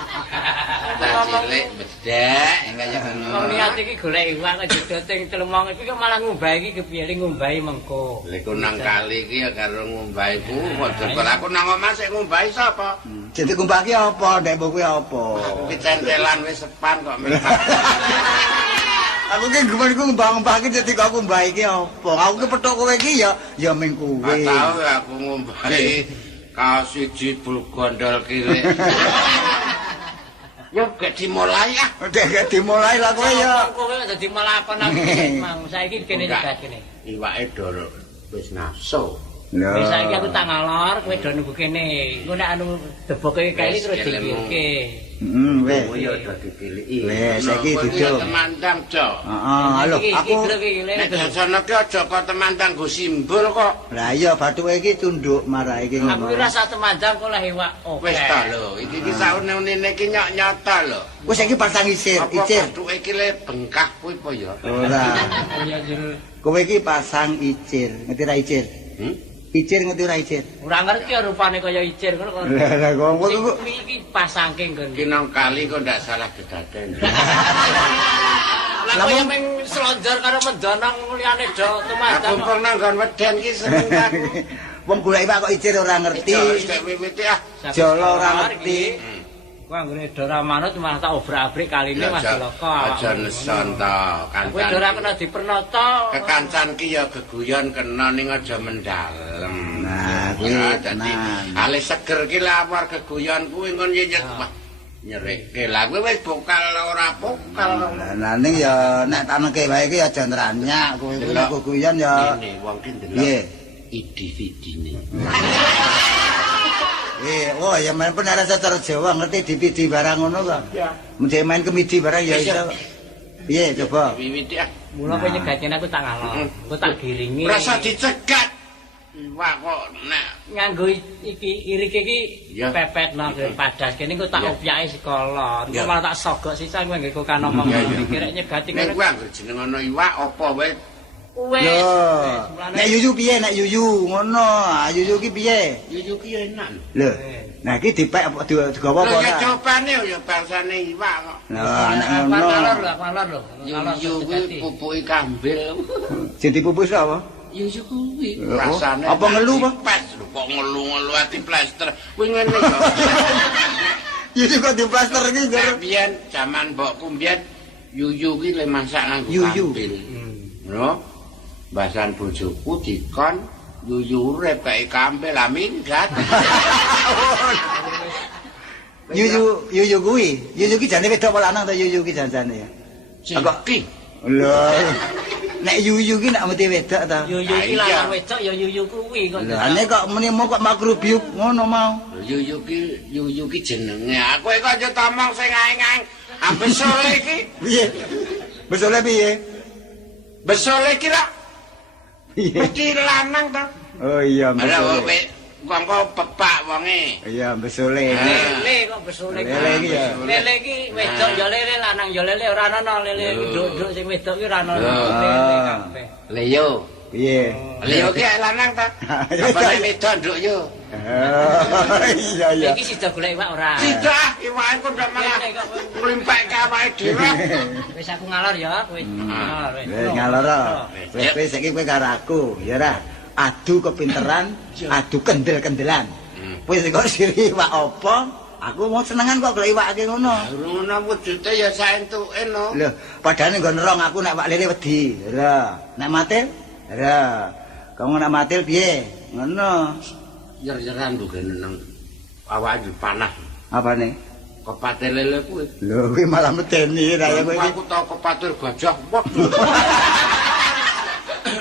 Cilik bedhek kaya ngono. wong niat iki golek iwak kok didoting Celemong iki kok malah ngumbahi iki kepiye ngumbahi mengko. Lha ku nang kali iki ya karo ngumbahi ku padha karo aku nang omah sik ngumbahi sapa? Jadi kumbah ki apa? Nek mbok kuwi apa? Kuwi centelan wis sepan kok mentak. Aku ki gemen ku mbah-mbah ki dadi kok kumbah iki apa? Aku ki petok kowe iki ya ming kuwi. Tahu aku ngumbahi kaos siji bul gondol kilik. Ya gak dimulai ah. Dek dimulai lah kowe ya. Kowe dadi melakon aku mang saiki kene nyegat kene. Iwake dol wis nafsu. Wis saiki aku tak ngalor, kowe do nunggu kene. Engko nek anu deboke kali terus dipikirke. Wis. Oh ya udah dipiliki. Wis saiki duduk. Temandang, Cok. Heeh, lho aku Nek dasane ki aja kok temandang go simbol kok. lah iya bathuke iki tunduk marah iki Aku ngono. ki rasa temandang kok lah iwak. Wis ta lho, iki ki saune-une iki nyata lho. Wis iki pasang icir. Apa bathuke iki le bengkak kuwi apa ya? Ora. Ya jero. Kowe iki pasang icir. Ngerti ra icir? Icir ngerti ra icir? Ora ngerti ya rupane kaya icir ngono kok. Lah kok Iki pasangke nggon. Iki nang kali kok ndak salah kedaden. Lah kaya meng slonjor karo mendonong liyane do Aku temandang. pernah nggon weden ki seneng aku. wong golek iwak kok icir ora ngerti. Wis kek wiwit ah. Jolo ora ngerti. Kok anggone do ora manut malah tak obrak-abrik kaline Mas Loko. Aja neson to, Kowe do ora kancan. kena dipernoto. Kekancan ki ya geguyon kena ning aja mendalem. Nah, kuwi Ya, dadi tenan. ale seger ki lawar geguyon kuwi ngon nyenyet. Wah, nyerekke lah kuwi wis bokal ora bokal. Lah ning ya nek taneke wae iki aja nranyak kowe kuwi nek guyon ya. Ini wong ki ndelok Piye? individine. Oh ya main pun rasa cara Jawa ngerti dipidi barang ngono kok. Mesti main kemidi barang ya iso. Piye coba? Wiwit ah. Mula kowe nyegatken aku tak ngalor. Aku tak giringi. Rasa dicegat. Wah kok nek Nganggo iki irike iki Ya. pepetno padas kene engko tak Ya. opyake sekolah. Engko Ya. malah tak sogok sisa kowe nggo kan omong Ya, ya. kira nyegati nek ngono. kuwi anggere jeneng ana iwak apa wae Wes. Lho. Nek yuyu piye nek yuyu ngono? Ah yuyu ki piye? yuyu ki ya enak Lho. lho. Nah iki dipek apa digawa apa Lho ya ora? cobane ya bangsane iwak kok. Lah nek Ngalor ngono. lho, ngalor lho. Ngalor Yuyu kuwi pupuki kambil. Jadi pupus apa? Yuyu kuwi Oh, rasane apa ngelu, Pak? Pas lho kok ngelu-ngelu ati plester. Kuwi ngene ya. Yuyu kok diplaster iki, Gur. Biyen jaman mbokku biyen yuyu ki le masak nganggo Yuyu. kambil. Lho. Bahasan bojoku dikon Yuyu urip kae kampe lah minggat. Yuyu kuwi. Yuyu ki jane wedok apa lanang ta yuyu ki janjane ya? Jeki. Lho. Nek yuyu ki nek mesti wedok ta? Yuyu ki lanang wedok ya yuyu kuwi kok. Lah nek kok menimo kok makrubiuk ngono mau. Yuyu ki jenenge. Aku kok aja tomong sing aeng-aeng. Ambes sole ki. Piye? Besole piye? Besole ki lak Piye? mesti lanang ta. Oh iya, Ala besole. wong kok pepak wonge. Iya, besole. Lele kok besole. Lele iki ya. Lele ki wedok ya lele, lanang ya lele, ora ana lele duduk sing wedok ki ora ana. Ah. Lele kabeh. Leo. Piye? Leo ki lanang ta. Apa nek wedok nduk yo. Iya iya. Iki sida golek iwak ora. Tidak, iwake kok ndak malah ngrimpek ka awake dhewe. Wis aku ngalor ya, kowe. Ngalor wis. Wis ngalor. Wis saiki kowe karo aku, ya ora. Adu kepinteran, adu kendel-kendelan. Kowe sing kok siri iwak apa? Aku mau senengan kok golek iwake ngono. Ngono wujude ya saentuke no. Lho, padahal nggon nerong aku nek wak lele wedi. Lho, nek matil? Lho. Kamu nek matil piye? Ngono. Yer-yeran duge nang awake panah. Apane? Kepatil lele kuwi. Lho, kuwi malah medeni ra ya kowe iki. Aku tau kepatil gajah. Waduh.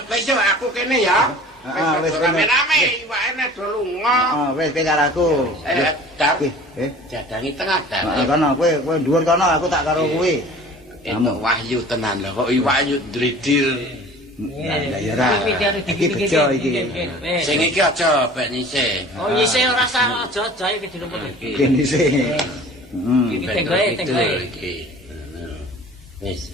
Wis aku kene ya. Wis rame-rame iwake nek do lunga. Wis kowe karo aku. Dar. Eh, Jadangi tengah dar. kono kowe dhuwur kono aku tak karo kowe. Itu wahyu tenan lho kok iwak dridil. Ya ora. Iki bejo iki. Sing iki aja bek nyisih. Oh nyisih ora sah aja-aja iki dilumpuk iki. Kene sih. Iki tenggoe. Iki. Wis.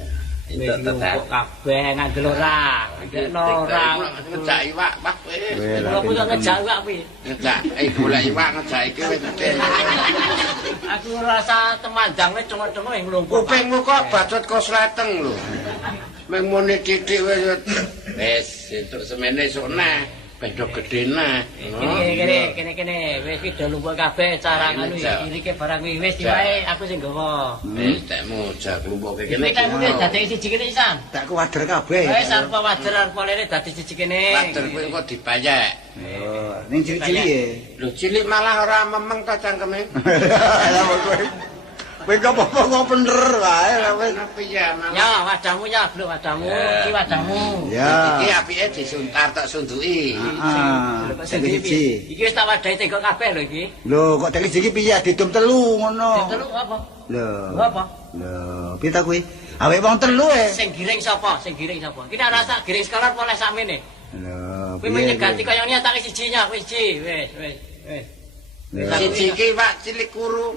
Itu Itu tetap. kabeh ngandel ora. Ngekno ora. Ngejak iwak Pak. Aku kok ngejak iwak kuwi. Ngejak golek iwak ngejak iki wis gede. Aku rasa temandang wis cengok-cengok ing nglumpuk. Kupingmu kok bacot kok sleteng lho. Meng muni titik wis entuk semene esuk neh beda gedene. Kene wis iki do lumpuk kabeh cara ngono iki barang wis wae aku sing nggawa. Wis tekmu jak lumpuke kene. Iki tak muni dadi siji kene isan. Tak kuwader kabeh. Wis arep wajar arep lere dadi siji kene. Wader kuwi kok dipayek. Oh, ning cilik-cilik ya. Lho cilik malah ora memeng ta cangkeme. Lah kowe. Kowe kok apa kok bener wae lah wis. Piye malah. Ya wadahmu ya blok wadahmu iki wadahmu. Ya. Iki apike disuntar tak sunduki. Heeh. Siji. Iki wis tak wadahi tengok kabeh lho iki. Lho, kok tek iki piye didum telu ngono. Telu apa? Lho. Apa? Lho, piye ta kuwi? Awake wong telu Sing giring sapa? Sing giring sapa? Iki nek rasa giring sekolah oleh sakmene. Lho, Kowe menyegati kaya ngene tak sijinya wis siji, wis. Siji iki Pak cilik kuru.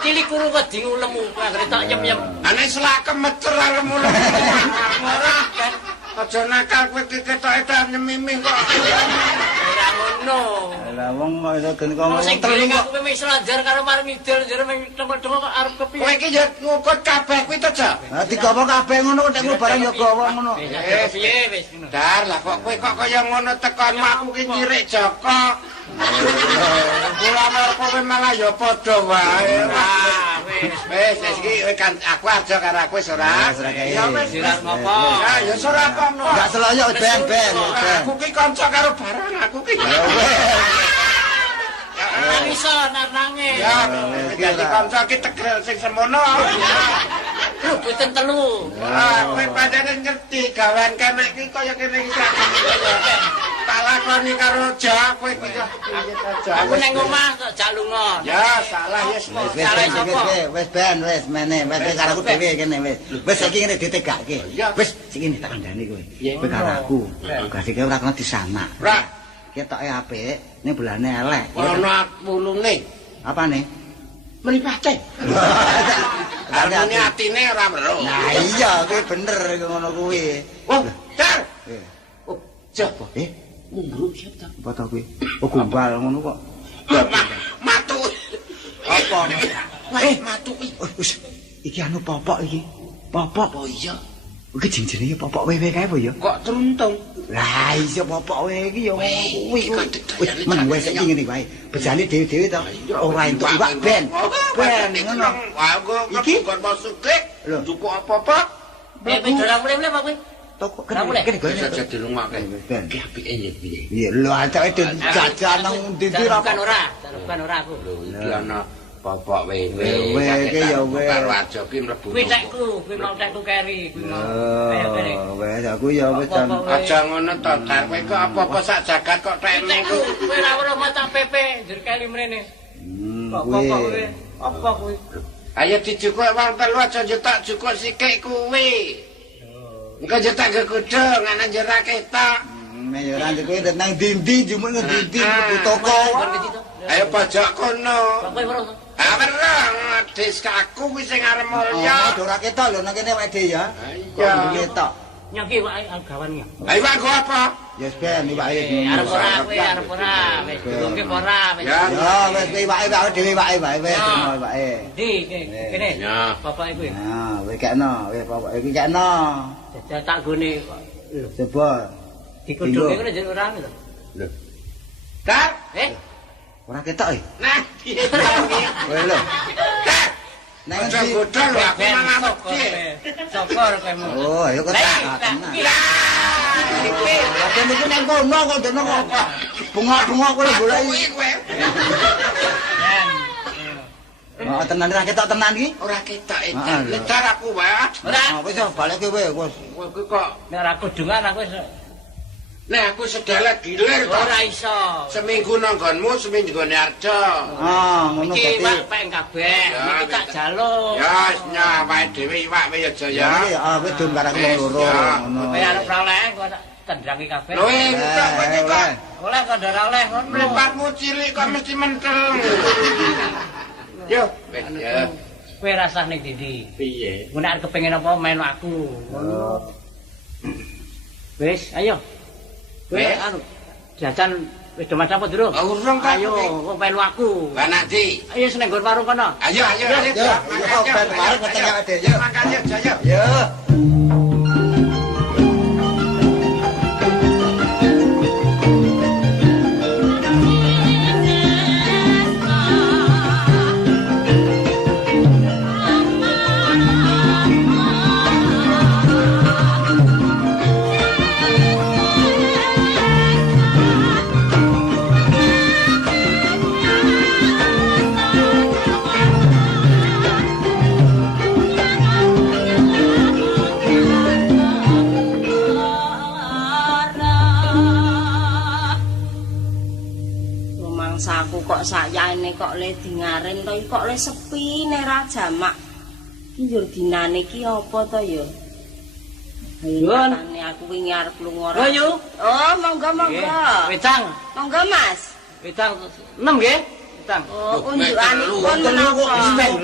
Cilik kuru kok diulemu anggere tak nyem-nyem. Ane selakem mecer arep mulo. Ora kan. Aja nakal kowe iki ketoke ta nyemimih kok. Ora ngono. lah wong kok gen Wong sing telu giring kok. aku wis lanjar karo marang ngidul jare tengok-tengok kok arep kepiye. Kowe iki ya ngukut kabeh kuwi to, Ja? Ha digawa kabeh ngono kok nek barang ya gawa ngono. Piye wis ngono. Dar lah kok kowe kok kaya ngono tekonmu aku ki nyirik Joko. Kula kowe malah ya padha wae. Wis iki kan aku aja karo aku wis ora. Ya wis Sirat ngopo? Ya ya ora apa-apa. Enggak seloyok ben. Aku ki kanca karo barang aku ki. Iso narnange. Ya, jadi kanca ki tegrel sing semono. Lho boten telu. Ah, kowe padane ngerti gawean kenek iki kaya kene iki. Tak lakoni karo Ja, kowe iki. Aku nang omah kok jak lunga. Ya, salah yes. Wis ben wis mene wis karo aku dhewe kene wis. Wis iki ngene ditegake. Wis sik ngene tak kandhani kowe. Kowe karo aku. Gasi kowe ora kena disanak. Ora. Ketoke apik, ning bulane elek. Ono wulunge. Apane? Mripate. Arane atine ora weruh. Nah iya kowe bener ngono kuwi. Oh, Dar. Oh, Coba. Mumbruk siapa ta? Apa ta kuwi? Oh, gombal ngono kok. Matu. Apa? Matu. Wis iki anu popok iki. Popok. Oh iya. Iki jenenge popok wewe kae apa ya? Kok teruntung. Lah iya popok wewe iki ya kuwi. Wis Men wis iki ngene wae. Bejane dhewe-dhewe to. Ora entuk iwak ben. Ben ngono. Aku Iki? kon mau sugih. Lho. Njupuk apa-apa. Wis ora mulai-mulai apa kowe? toko Kenapa, Lek? kene Bisa gone. jadi rumah kan. Ben. Ki apike ya piye? Iya lho acake jajan nang ndi-ndi ra Bukan ora, bukan ora aku. Lho iki ana bapak wewe. Wewe iki ya wewe. Karo aja ki mlebu. Kuwi tekku, kuwi mau tekku keri, kuwi mau. Ayo kene. Wes aku ya wis jam. Aja ngono to, Tar. Kowe kok apa-apa sak jagat kok tekmu Tekku, kowe ora ora maca PP, njur keli mrene. Kok Kuwi. kowe? Apa kuwi? Ayo dijukuk wong telu aja nyetak jukuk sikik kuwi. Engko nyetak gegudung ana njera ketok. Nek ya ora kuwi nang ndi-ndi jumuk nang ndi-ndi mlebu toko. Ayo pojok kono. Kok kowe weruh? Ah weruh, dis kaku kuwi sing arep Oh, mulya. ora ketok lho nang kene awake dhewe ya. Iya. Ketok. Nyoki wae gawan ya. Ayo Pak, go apa? Ya ben iwake. Arep ora kowe, arep ora. Wis durungke ora, wis. Ya. Ya wis iwake awake dhewe iwake wae wis terima iwake. Di, kene. Ya. Bapak iku. Nah, wis kekno, wis pokoke iki kekno. Jajal tak gone kok. Lho, Coba. dikudunge ngono jeneng ora lho. Lho. Tar, Ora ketok e. nah, piye iki? Wis lho. Tar. Nang Aja ndi? godhong lho aku malah Sokor, wedi. Sokor kowe. Oh, ayo ketok. Ada niki nang kono kok dene kok. Bungok-bungok kowe golek. Kuwi kowe. Oh, tenan ra ketok tenan iki. Ora ketok Ah, edan. lho. Letar aku wae. Ora. Oh, wis balik kowe wis. Kowe kuwi kok Nek ora kudungan aku wis nek aku sedalah gilir kok. ora iso. Seminggu nang nggonmu, seminggu nggone Arjo. Ah, ngono Iki berarti. wak peng kabeh. Ya, Iki tak jaluk. Ya, nya awake dhewe iwak wae aja ya. Ya, ah wis dum karang Wis, loro ya. ngono. Kowe arep ora oleh kok tak tendrangi kabeh. Lho, entuk kowe iki kok. Oleh kok ora oleh ngono. Mripatmu cilik kok mesti mentel. Yo, wis ya. Kowe rasah ning ndi? Piye? Mun arep kepengin apa main aku. Ngono. Wis, ayo. Kowe Wis. anu jajan wis do apa durung? Urung kok. Ayo, kok melu aku. Lah nak Di. Ayo seneng nggon warung kono. Ayo, ayo, ayo. Ya, yo ben bareng ketemu awake dhewe. Yo. Makan yo, ayo. Yo. Rumangsaku kok sayane kok le dingaren to kok le sepi nek ra jamak. Ki njur dinane ki apa to ya? Yun. Ayo aku wingi arep lunga ora. Oh, yu. Oh, monggo monggo. Wedang. Monggo Mas. Wedang 6 nggih. Wedang. Oh, unjukanipun menapa?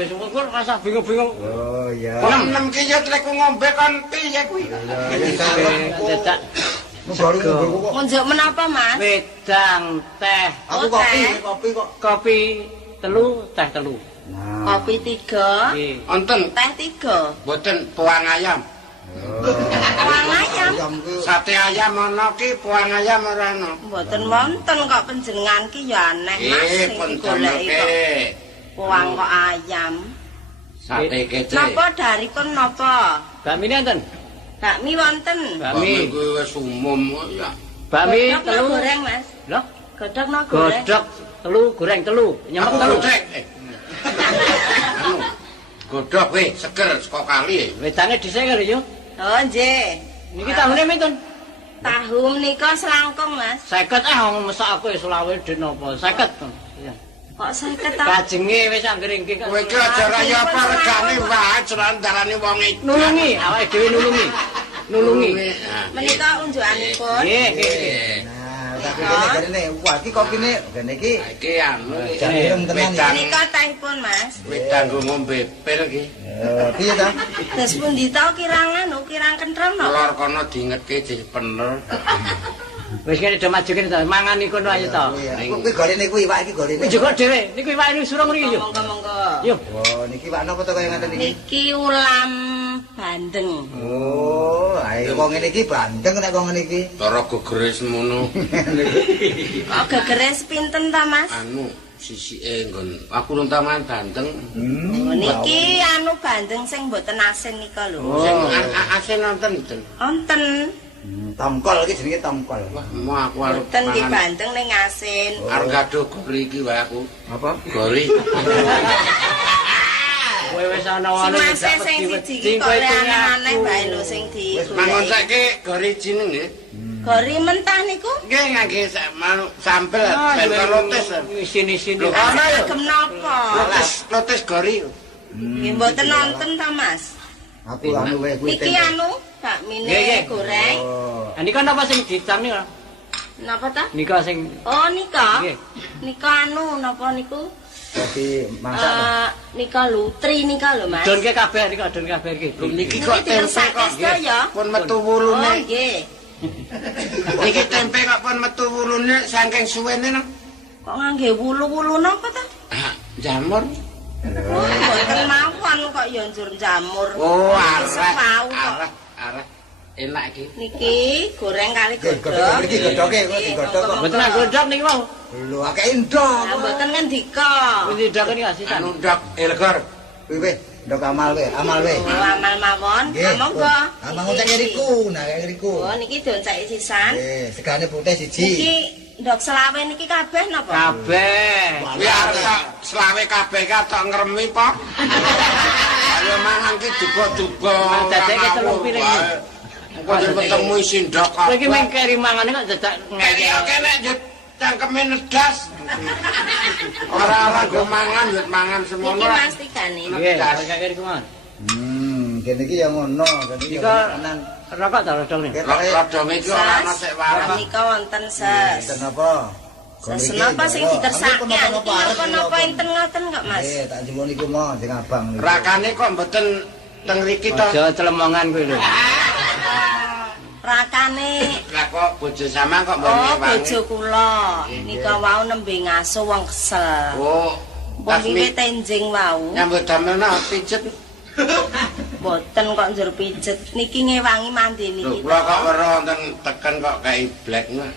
Wis kok rasa bingung-bingung. Oh iya. Enem ki yo tleku ngombe kon piye kuwi? Dadak Baru ngombe kok. Unjuk menapa Mas? wedang, teh, Aku Oh, kopi, teh. kopi kok. kopi telu, teh telu. Nah. Kopi 3, Nggih. Wonten teh 3. boten puang ayam. Wang ayam. Ayam ku. Sate ayam ana ki puang ayam ora ana. Mboten wonten kok panjenengan ki ya aneh Mas sing pun digoleki kok. temoke. Puang kok ayam. Sate kece. Napa daripun napa? Bakmi enten? Bakmi wonten. Bakmi. kuwi wis umum kok ya. Bakmi Godhog telu. goreng Mas. Lho, Godhog no goreng. godhog telu, goreng telu, nyemek Aku telu. godhek. Anu. Godhog we seger saka kali. Wedange dhisik kali yo. Oh nggih. Niki tahune pinten? Tahu menika selangkung Mas. 50 wong mesak aku wis 20 den apa? 50. Iya. Kok 50 ta? Kajenge wis anggere nggih. Kowe iki aja raya apa regane wae ceran darane wong iki. Nulungi, awake dhewe nulungi. Nulungi. Menika unjukanipun. Nggih, nggih. Nah, tapi kene wah iki kopine ngene iki. Iki anu Jangan tenan iki. Menika tehipun Mas. wedang nggo ngombe pil iki. Piye ta? Terus pundi ta kirang kirang kentrem no? Lor kono diingetke jadi bener. Wis kene do maju kene to, mangan iku no ayo to. Kuwi gorene kuwi iwak iki gorene. Kuwi juga dhewe, niku iwak ini surung mriki yo. Monggo-monggo. Yo. Oh, niki iwak napa to kaya ngaten iki? Niki ulam bandeng. Oh, ae wong ngene iki bandeng nek wong ngene iki. Cara gegeres ngono. Kok gegeres pinten ta Mas? Anu sisike nggon aku nuntaman bandeng. Niki anu bandeng sing mboten asin nika lho. Sing asin nonton mboten. Wonten. Tongkol iki jenenge tongkol. Wah, mau aku arep Mboten nggih bandeng ning asin. arep gado gori iki wae aku. Apa? Gori. Kowe wis ana Si wani Mas sing siji iki kok aneh bae lho sing di. Mangon saiki gori jeneng nggih. Gori mentah niku. Nggih ngangge sambel ben lotes. Isin-isin. Ana ya gem napa? Lotes gori. Nggih mboten nonton ta Mas. Aku anu wae kuwi. Niki anu bakmine Nggih. goreng. Ah nika napa sing dicam nika? Napa ta? Nika sing Oh nika. Nggih. Nika anu napa niku? Dadi masak. Nika lutri nika lho Mas. Donke kabeh nika don kabeh iki. Niki kok tempe kok ya. pun metu Oh wulune. nggih. Niki tempe kok pun metu wulune saking suwene nang. Kok ngangge wulu-wulu napa ta? Jamur. Oh, mboten mawon kok ya njur jamur. Oh, Sepau kok. arah. Enak iki. Niki goreng kali Godhog godhog. iki godhoge kok digodhog kok. Mboten godhog niki mau. Lho akeh endok. Lah mboten ngendika. Wis ndok niki sisan. Anu ndok Elgor. Kuwi ndok amal wae, amal wae. Oh, amal mawon. Monggo. Amal cek riku, nah kayak riku. Oh, niki doncake sisan. Segane putih siji. Niki ndok selawe niki kabeh napa? Kabeh. Kuwi arep selawe kabeh katok ngremi po. Ayo mangan ki duga-duga. Dadeke telung piring. Kok ketemu isi ndok kok. Kowe iki mengkeri mangane kok dadak Ngene yo kene yo cangkeme nedas. Ora go mangan yo mangan semono. Niki Mas tikane. Nggih, kaya riku mawon. Kene iki ya ngono, kene iki Nika kanan. rokok ta rodong niki. Rodonge iki ora ana sik waras. Nika wonten ses. Kenapa? Ses napa sing ditersake niki napa enten ngoten kok Mas? Tak jemput niku mau sing abang niku. Rakane kok mboten teng mriki to. Aja celemongan kowe lho. Rakane Lah kok bojo sampean kok mbok oh wangi. bojo kula nika wau nembe ngaso wong kesel. Oh, Wong wiwit enjing wau. nyambut damelna pijet. Boten kok njur pijet. Niki ngewangi mandi Lho, niki. kula kok weruh wonten teken kok kayak black mah.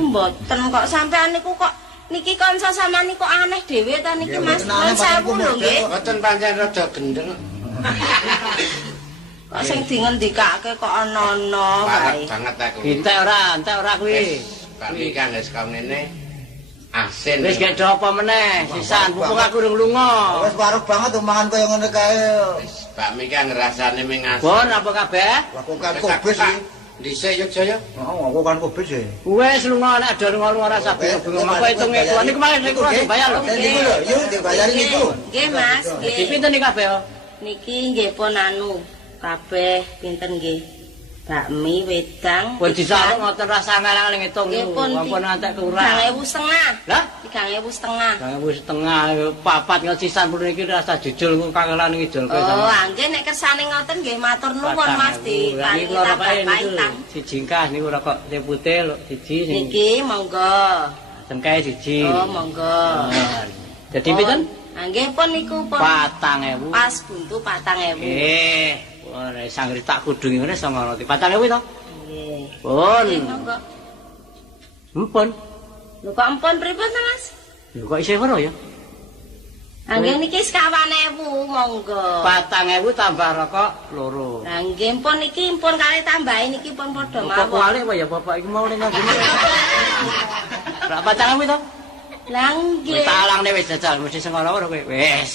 Mboten kok sampean niku kok niki kanca sampean niku aneh dhewe ta niki Mas. mboten aneh, Nuwun sewu lho nggih. Mboten pancen rada gendeng. Kok sing dingendikake kok ana-ana Parek wae. banget aku. Entek ora kuwi. Pak Mika wis kok ngene asin. Wis gak do apa meneh, sisan mumpung aku urung lunga. Wis waruh banget omongan koyo ngono kae. Pak Mika ngrasane ming asin. Bon apa kabeh? Lakukan kubis iki. Dhisik yuk Jaya. Oh, aku kan kubis e. Wis lunga nek ada lunga ora usah bingung. Mengko hitunge kuwi niku malah niku langsung bayar lho. Niku lho, yuk dibayari niku. Nggih Mas, Di nggih. pinten iki kabeh? Niki nggih pun anu kabeh pinten nggih. Bakmi wedang. Pun disaluk ngoten rasa ngalang ngitung Nggih niku. pun Ampun ngantek kurang. 3.500. Lah, 3.500. 2,5 papat nggak sisan pun iki rasa jujul ku kangelan ngidul kowe Oh, sama. nggih nek kersane ngoten nggih matur nuwun Mas di Niku paringi ora tambah kaya niku. paitan. Siji jingkas niku rokok sing putih lho siji sing Niki monggo. cengkeh siji. Oh, monggo. Jadi pinten? Nggih pun niku pun 4.000. pas buntu 4.000. Ora sangri tak kudungi ngene 9.000. 4.000 to? Nggih. Pun. Nggih, monggo. Empun. Lho kok ampun pripun ta Mas? Lho kok isih ora ya? Nggih niki 50.000 monggo. 4.000 tambah rokok loro. Lah nggih pun niki pun kali tambahi niki pun padha Kok mawon. kualik apa ya bapak iki mau ning ngene. Ora 4.000 to? Lah Wis nggih. tak alangne wis jajal mesti sing ora kowe wis.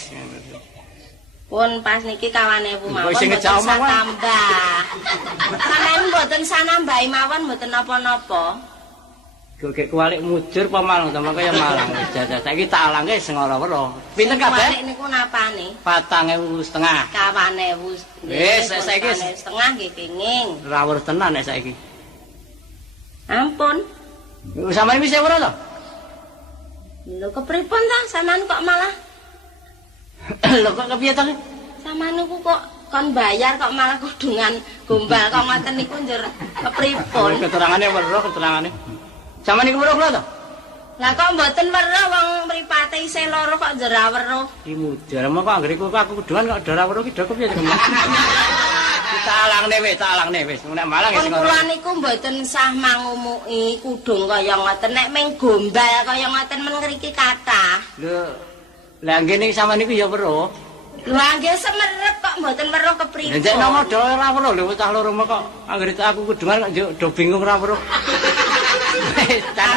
Pun pas niki 50.000 mawon. Kok sing mboten ngejawab, usah Mas? tambah. Sampeyan mboten sanambahi mawon mboten napa-napa. Kok kualik mujur apa malang to kaya malang wis jajal. Saiki tak alangke sing ora weruh. Pinten Kualik kabeh? niku napane? 4.500. 50.000. Wis, saiki setengah nggih kenging. ora weruh tenan nek saiki. Ampun. Sampeyan wis weruh to? Lho kepripun ta sampean kok malah Lho kok kepiye to? sampean niku kok kon bayar kok malah kudungan gombal kok ngoten niku njur kepripun? Keterangane weruh keterangane. Sampeyan niku weruh kula to? Lah kok mboten weruh wong mripate isih loro kok njur ra weruh. Ki mujur mongko anggere aku kudungan kok ora weruh ki do kepiye to? tak alangne wis. Nek malang Pun sing kula niku mboten sah mangumuki kudung kaya ngoten. Nek meng gombal kaya ngoten men ngriki kathah. Lho, lah ngene sampean niku ya weruh. Lho nggih semerep kok mboten weruh kepripun. Nek nomo do ora weruh lho cah loro kok anggere aku kudungan kok do bingung ora weruh.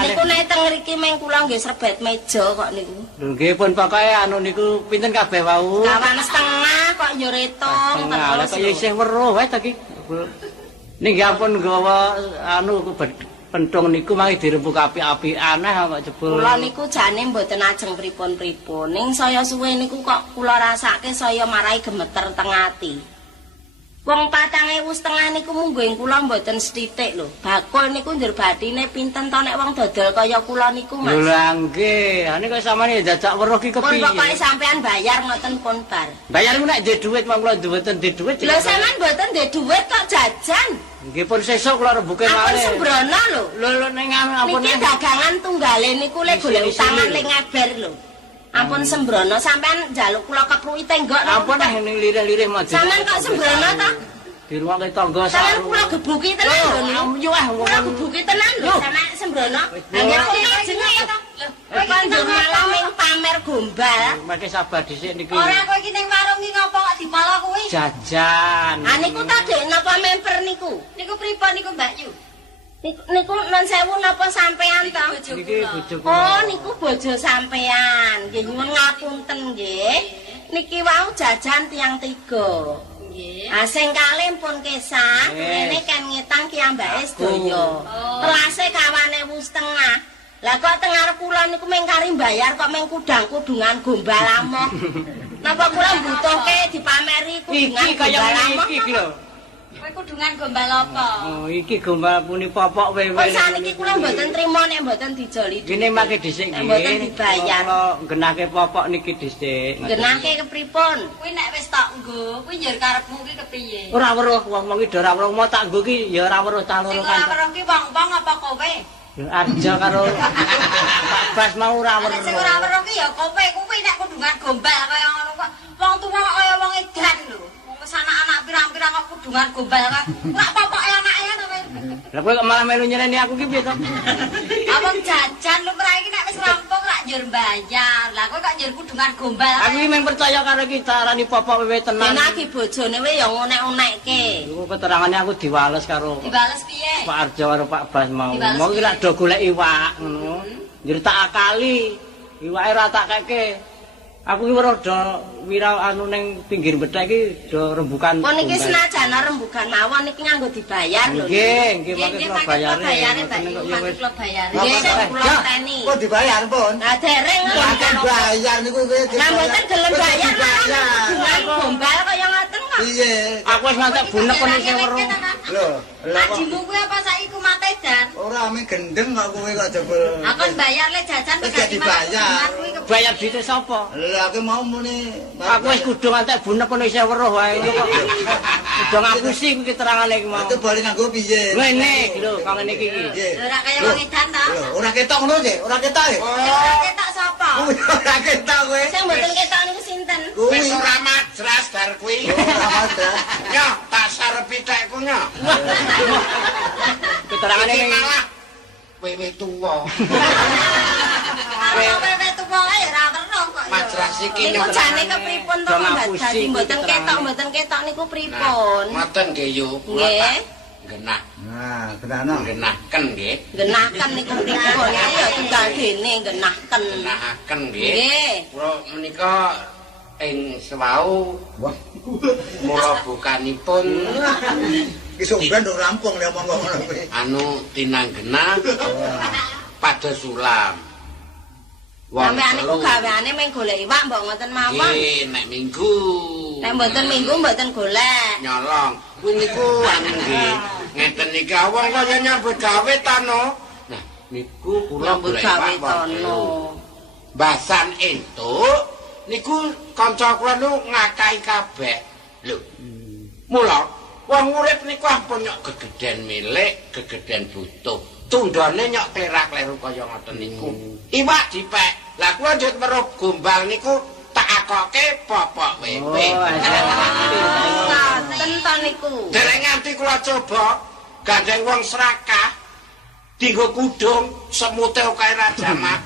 Niku nek teng mriki meng kula nggih serbet meja kok niku. Lho nggih pun pokoke anu niku pinten kabeh wau? Kawan setengah kok yo retung Lah kok isih weruh wae ta ki. Ning nggih ampun nggawa anu pentung niku mangke dirembuk apik-apik aneh kok jebul. Kula niku jane mboten ajeng pripun-pripun. Ning saya suwe niku kok kula rasake saya marai gemeter teng ati. Wong 4.500 niku mungguing kula mboten sethithik lho. Bakul niku njur bathine pinten to nek wong dodol kaya kula niku, Mas. Lho lah nggih, ane kok sampeyan dadak weruh ki Pun kepiye? pokoke sampean bayar ngoten pun bar. Bayar ku nek duwe dhuwit wong kula mboten duwe dhuwit. Lho sampean mboten ndek dhuwit kok jajan. Nggih pun sesuk kula rembuke Ampun malih. sembrono lho. Lho ning anu ampun. Niki dagangan tunggale niku le golek Isi-isi utangan lho. le ngeber lho. Ampun sembrono sampean njaluk kula kepruki tenggok. Ampun ning lirih-lirih maju. Sampean kok sembrono to? Di ruang tangga Sampeyan kula gebuki tenan lho niku. Yo ah Kula gebuki tenan lho sampeyan sembrono. Nggih kula jenenge to. Kowe njur malah ming pamer gombal. Mangke sabar dhisik niki. Ora kowe iki ning warung iki ngopo kok dipala kuwi? Jajan. Ah niku ta Dek napa memper niku? Niku pripun niku Mbak Yu? Niku non sewu napa sampean to? Niki bojo Oh niku bojo sampean. Nggih nyuwun ngapunten nggih. Niki wau jajan tiang 3. Nggih. Ah sing kalih pun kesah, rene kan ngetang ki ambake sedaya. Telase kawane 1.5. Lah kok teng arep kula niku mung kari mbayar kok mung kudang-kudungan gombal amoh. Napa kula mbutuhke dipameri kudungan iki kaya gombal amoh? iki lho. Kowe kudungan gombal apa? Oh iki gombal puni popok wewe. Kok saniki kula mboten trima nek mboten dijoli. Gini mangke dhisik nggih. Mboten dibayar. Kula genahke popok niki dhisik. Genahke kepripun? Kuwi nek wis tak nggo, kuwi njur karepmu ki kepiye? Ora weruh wong iki ora weruh mau tak nggo ki ya ora weruh cah Sing loro ora kan. weruh ki wong-wong apa kowe? Ya Arjo karo Pak Bas mau ora Nek weruh. sing ora weruh ki ya kowe kuwi nek kudungan gombal kaya ngono kok. Wong tuwa kok kaya wong edan lho. Wong wis anak-anak pirang-pirang kok kudungan gombal kan. Ora popoke anake to kowe. Lah kowe kok malah melu nyereni aku ki piye to? Abang jajan lu kira iki nek wis rampung rak njur bayar. Lah kowe kok njur kudungan gombal. Aku iki mung percaya karo iki carane popok wewe tenan. Genaki bojone we ya ngonek-onekke. Iku keterangane aku diwales karo Dibales piye? Pak Arjo karo Pak Bas mau. Dibales Mau iki piye? lak do golek iwak ngono. Njur tak akali. Iwake ora tak keke. Aku ki weruh do wira anu ning pinggir bethek iki do rembukan. Pun iki gombal. senajan rembugan mawon iki nganggo dibayar lho. Nggih, nggih Nggih, mangke nggih, kula mangke bayare. kula bayare, Mbak Ngoten Yu, kok ya mangke wis. kula bayare. Nggih, Apa, kula Ya, teni. Kok dibayar pun? Nah dereng Akan bayar niku kowe. Lah mboten gelem bayar bayar. kudungan gombal kaya ngoten kok. Piye? Aku wis ngantek bunek pun isih weruh. Lho, lha kok Adimu kuwi apa saiki ku matedan? ora ame gendeng kok kowe kok jebul. Aku bayar le jajan Wis ganti dibayar. Bayar duite sapa? Lah aku mau muni. Aku wis kudu ngantek bunek pun isih weruh wae ngono kok. Udah ngapusi ku keterangane iki mau. Itu boleh nganggo piye? Ngene iki lho, kang ngene iki. Nggih. Ora kaya wong edan ta? Lho, ora ketok ngono sih, ora ketok ya. Ora ketok sapa? Ora ketok kowe. Sing mboten ketok niku sinten? Kuwi Wis ora majras dar kuwi. ora ada. Nyo, tak sarepi tekku nyo. Keterangane Iki ning malah wewe tuwa. Karo wewe tuwa ae ora weruh kok. ya. Majras iki Niku nyo. jane kepripun to Jangan Mbak? pusing, Dadi mboten keterangan. ketok niku pripun? Ngoten nggih yo, kula Nggih. tak genah. Nah, kenano. Genahken nggih. Genaken niku pripun? Iki ya tunggal dene genaken. Genahaken nggih. Nggih. Kula menika ing sewau Wah, mula bukanipun iki somben nduk rampung nek omong ngono kowe. anu tinanggenah pada sulam. Sampeyan niku telu. gaweane mung golek iwak mbok ngoten mawon. Nggih, nek minggu. Nek mboten minggu mboten golek. Nyolong. Kuwi niku anu nggih. Ngeten iki wong kaya nyambut gawe ta no. Nah, niku kula Nyambut golek gawe Pak Warjo. tono. Basan entuk niku kanca kula nu ngakai kabeh. Lho. Mula wong urip niku ampun nyok gegeden milik, gegeden butuh. Tundane nyok klerak-kleru kaya ngoten niku. Iwak dipek. Lah kula njut weruh gombal niku tak akoke popok wewe. Oh, mboten to niku. Dereng nganti kula coba gandeng wong serakah dinggo kudung semute kae rajamak.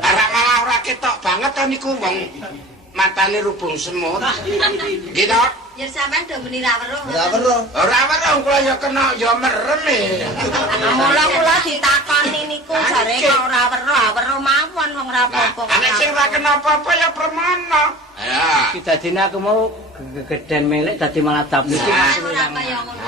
Arek malah ora ketok banget to niku wong matane rubung semut. Gitu. Ya sampean do muni ra weruh. Ora weruh. Ora weruh kula ya kena ya merem e. Mula kula ditakoni niku jare kok ora weruh mawon wong ora apa-apa. Anek sing ora kena apa-apa ya permana. Ya. Iki dadine aku mau gegeden melek dadi malah tapi iki Ora kaya ngono.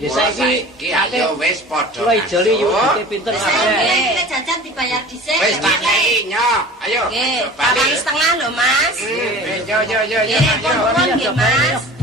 ya saiki ayo wis padha. kula ijoli yo gede pinter Wis kabeh. nek jajan dibayar dhisik. Wis tak kei nyo. Ayo. Nggih, Bali. 4,5 lho Mas. Yo. Nggih, pun nggih Mas.